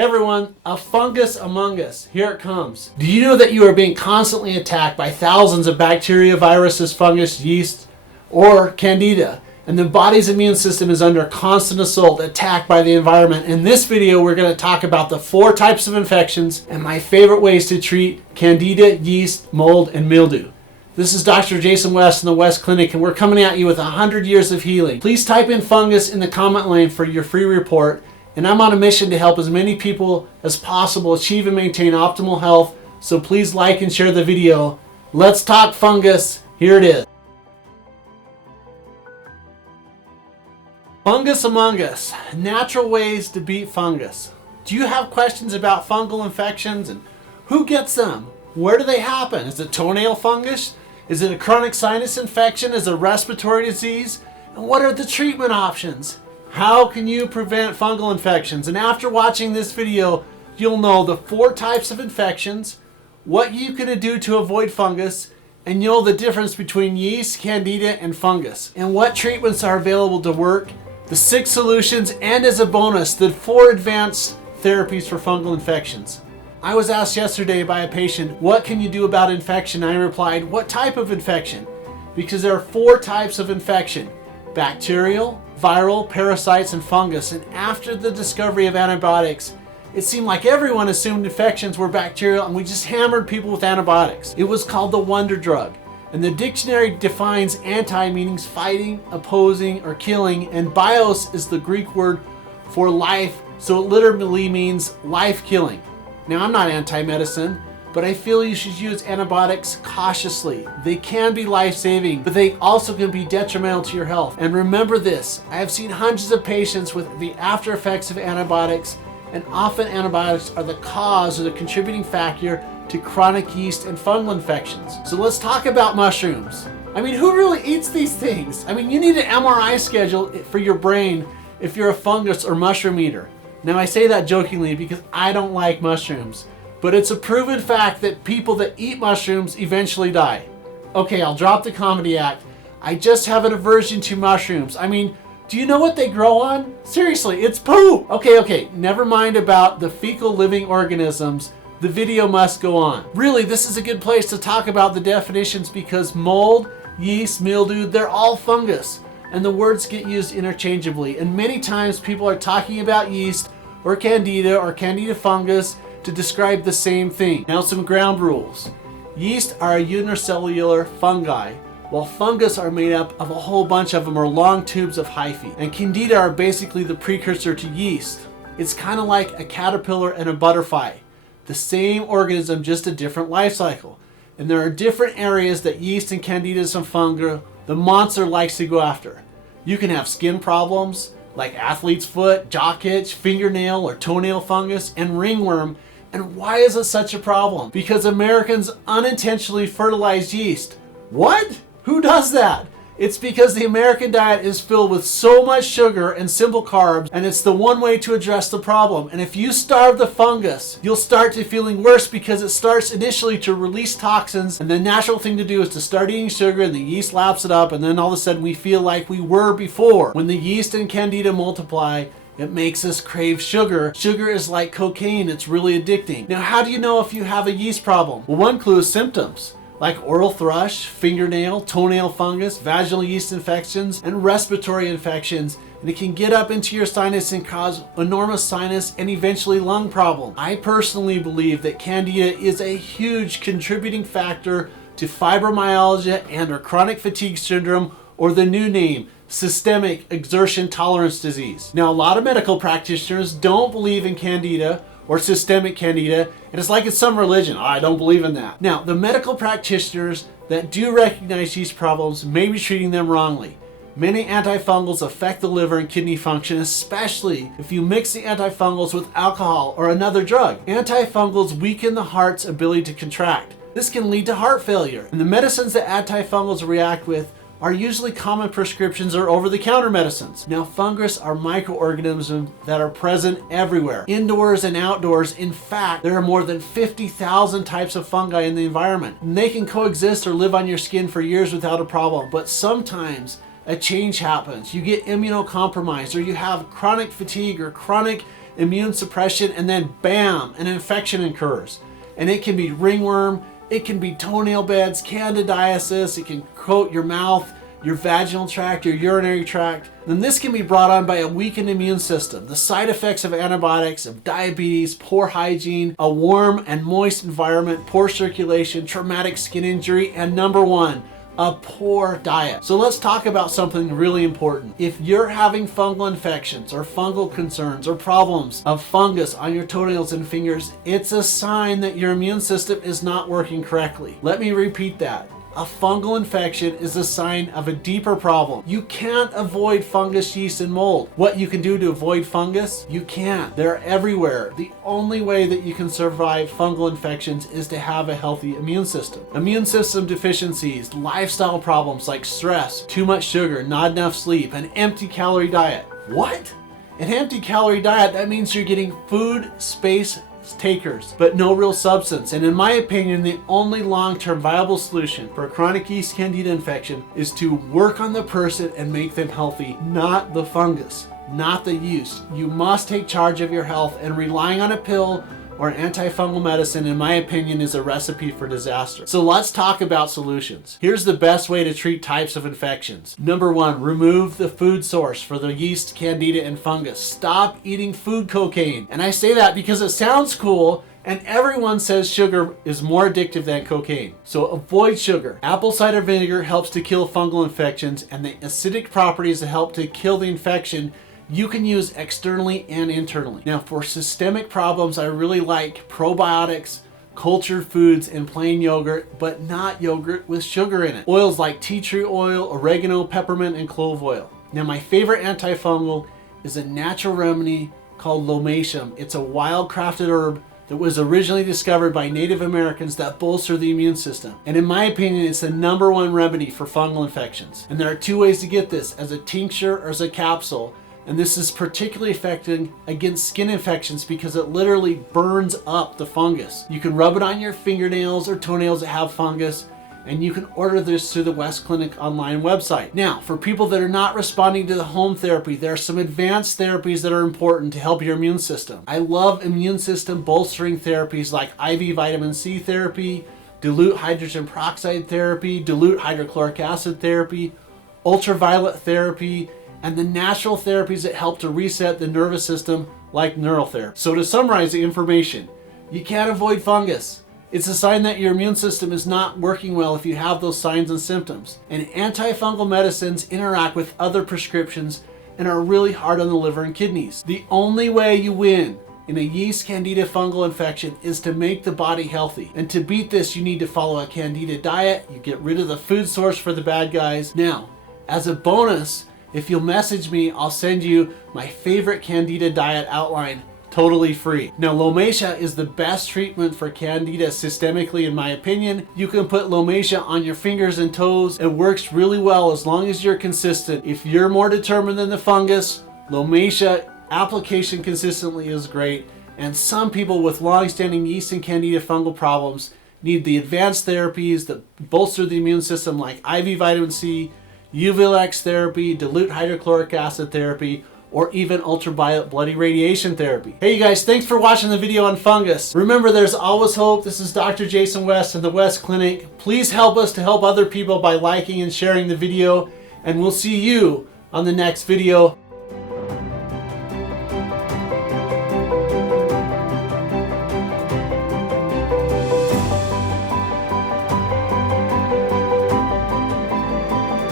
Hey everyone, a fungus among us. Here it comes. Do you know that you are being constantly attacked by thousands of bacteria, viruses, fungus, yeast, or Candida? And the body's immune system is under constant assault, attacked by the environment. In this video, we're going to talk about the 4 types of infections and my favorite ways to treat Candida, yeast, mold, and mildew. This is Dr. Jason West in the West Clinic, and we're coming at you with 100 years of healing. Please type in fungus in the comment lane for your free report. And I'm on a mission to help as many people as possible achieve and maintain optimal health. So please like and share the video. Let's talk fungus. Here it is. Fungus among us. Natural ways to beat fungus. Do you have questions about fungal infections and who gets them? Where do they happen? Is it toenail fungus? Is it a chronic sinus infection? Is it a respiratory disease? And what are the treatment options? How can you prevent fungal infections? And after watching this video, you'll know the 4 types of infections, what you can do to avoid fungus, and you'll know the difference between yeast, candida, and fungus, and what treatments are available to work, the 6 solutions, and as a bonus, the 4 advanced therapies for fungal infections. I was asked yesterday by a patient, what can you do about infection? I replied, what type of infection? Because there are 4 types of infection: bacterial, viral, parasites, and fungus. And after the discovery of antibiotics, it seemed like everyone assumed infections were bacterial and we just hammered people with antibiotics. It was called the wonder drug. And the dictionary defines anti meaning fighting, opposing, or killing, and bios is the Greek word for life, so it literally means life killing. Now, I'm not anti-medicine, but I feel you should use antibiotics cautiously. They can be life-saving, but they also can be detrimental to your health. And remember this, I have seen hundreds of patients with the after effects of antibiotics, and often antibiotics are the cause or the contributing factor to chronic yeast and fungal infections. So let's talk about mushrooms. I mean, who really eats these things? I mean, you need an MRI schedule for your brain if you're a fungus or mushroom eater. Now, I say that jokingly because I don't like mushrooms. But it's a proven fact that people that eat mushrooms eventually die. Okay, I'll drop the comedy act. I just have an aversion to mushrooms. I mean, do you know what they grow on? Seriously, it's poop. Okay, never mind about the fecal living organisms. The video must go on. Really, this is a good place to talk about the definitions because mold, yeast, mildew, they're all fungus. And the words get used interchangeably. And many times people are talking about yeast or candida fungus to describe the same thing. Now, some ground rules. Yeast are a unicellular fungi, while fungus are made up of a whole bunch of them, or long tubes of hyphae. And candida are basically the precursor to yeast. It's kind of like a caterpillar and a butterfly. The same organism, just a different life cycle. And there are different areas that yeast and candida and fungi, the monster likes to go after. You can have skin problems, like athlete's foot, jock itch, fingernail or toenail fungus, and ringworm. And why is it such a problem? Because Americans unintentionally fertilize yeast. What? Who does that? It's because the American diet is filled with so much sugar and simple carbs, and it's the one way to address the problem. And if you starve the fungus, you'll start to feeling worse because it starts initially to release toxins, and the natural thing to do is to start eating sugar, and the yeast laps it up, and then all of a sudden we feel like we were before. When the yeast and candida multiply, it makes us crave sugar. Sugar is like cocaine, it's really addicting. Now, how do you know if you have a yeast problem? Well, one clue is symptoms, like oral thrush, fingernail, toenail fungus, vaginal yeast infections, and respiratory infections. And it can get up into your sinus and cause enormous sinus and eventually lung problems. I personally believe that Candida is a huge contributing factor to fibromyalgia and or chronic fatigue syndrome, or the new name, systemic exertion tolerance disease. Now, a lot of medical practitioners don't believe in Candida or systemic candida, and it's like it's some religion. Oh, I don't believe in that. Now, the medical practitioners that do recognize yeast problems may be treating them wrongly. Many antifungals affect the liver and kidney function, especially if you mix the antifungals with alcohol or another drug. Antifungals weaken the heart's ability to contract. This can lead to heart failure. And the medicines that antifungals react with are usually common prescriptions or over-the-counter medicines. Now, fungus are microorganisms that are present everywhere, indoors and outdoors. In fact, there are more than 50,000 types of fungi in the environment. And they can coexist or live on your skin for years without a problem, but sometimes a change happens. You get immunocompromised, or you have chronic fatigue or chronic immune suppression, and then bam, an infection occurs. And it can be ringworm, it can be toenail beds, candidiasis, it can coat your mouth, your vaginal tract, your urinary tract. Then this can be brought on by a weakened immune system. The side effects of antibiotics, of diabetes, poor hygiene, a warm and moist environment, poor circulation, traumatic skin injury, and number one, a poor diet. So let's talk about something really important. If you're having fungal infections or fungal concerns or problems of fungus on your toenails and fingers, it's a sign that your immune system is not working correctly. Let me repeat that. A fungal infection is a sign of a deeper problem. You can't avoid fungus, yeast, and mold. What you can do to avoid fungus, you can't. They're everywhere. The only way that you can survive fungal infections is to have a healthy immune system. Immune system deficiencies, lifestyle problems like stress, too much sugar, not enough sleep, an empty calorie diet. What? An empty calorie diet, that means you're getting food, space, takers, but no real substance. And in my opinion, the only long-term viable solution for a chronic yeast candida infection is to work on the person and make them healthy, not the fungus, not the yeast. You must take charge of your health, and relying on a pill or antifungal medicine, in my opinion, is a recipe for disaster. So let's talk about solutions. Here's the best way to treat types of infections. Number one, remove the food source for the yeast, candida, and fungus. Stop eating food cocaine. And I say that because it sounds cool, and everyone says sugar is more addictive than cocaine. So avoid sugar. Apple cider vinegar helps to kill fungal infections, and the acidic properties that help to kill the infection you can use externally and internally. Now, for systemic problems, I really like probiotics, cultured foods, and plain yogurt, but not yogurt with sugar in it. Oils like tea tree oil, oregano, peppermint, and clove oil. Now, my favorite antifungal is a natural remedy called lomatium. It's a wild-crafted herb that was originally discovered by Native Americans that bolster the immune system. And in my opinion, it's the number one remedy for fungal infections. And there are two ways to get this, as a tincture or as a capsule. And this is particularly effective against skin infections because it literally burns up the fungus. You can rub it on your fingernails or toenails that have fungus, and you can order this through the West Clinic online website. Now, for people that are not responding to the home therapy, there are some advanced therapies that are important to help your immune system. I love immune system bolstering therapies like IV vitamin C therapy, dilute hydrogen peroxide therapy, dilute hydrochloric acid therapy, ultraviolet therapy, and the natural therapies that help to reset the nervous system like neural therapy. So to summarize the information, you can't avoid fungus. It's a sign that your immune system is not working well if you have those signs and symptoms. And antifungal medicines interact with other prescriptions and are really hard on the liver and kidneys. The only way you win in a yeast candida fungal infection is to make the body healthy. And to beat this, you need to follow a candida diet. You get rid of the food source for the bad guys. Now, as a bonus, if you'll message me, I'll send you my favorite candida diet outline totally free. Now, Lomatia is the best treatment for candida systemically, in my opinion. You can put Lomatia on your fingers and toes. It works really well as long as you're consistent. If you're more determined than the fungus, Lomatia application consistently is great. And some people with long-standing yeast and candida fungal problems need the advanced therapies that bolster the immune system like IV vitamin C, UV-X therapy, dilute hydrochloric acid therapy, or even ultraviolet blood irradiation therapy. Hey you guys, thanks for watching the video on fungus. Remember, there's always hope. This is Dr. Jason West of the West Clinic. Please help us to help other people by liking and sharing the video, and we'll see you on the next video.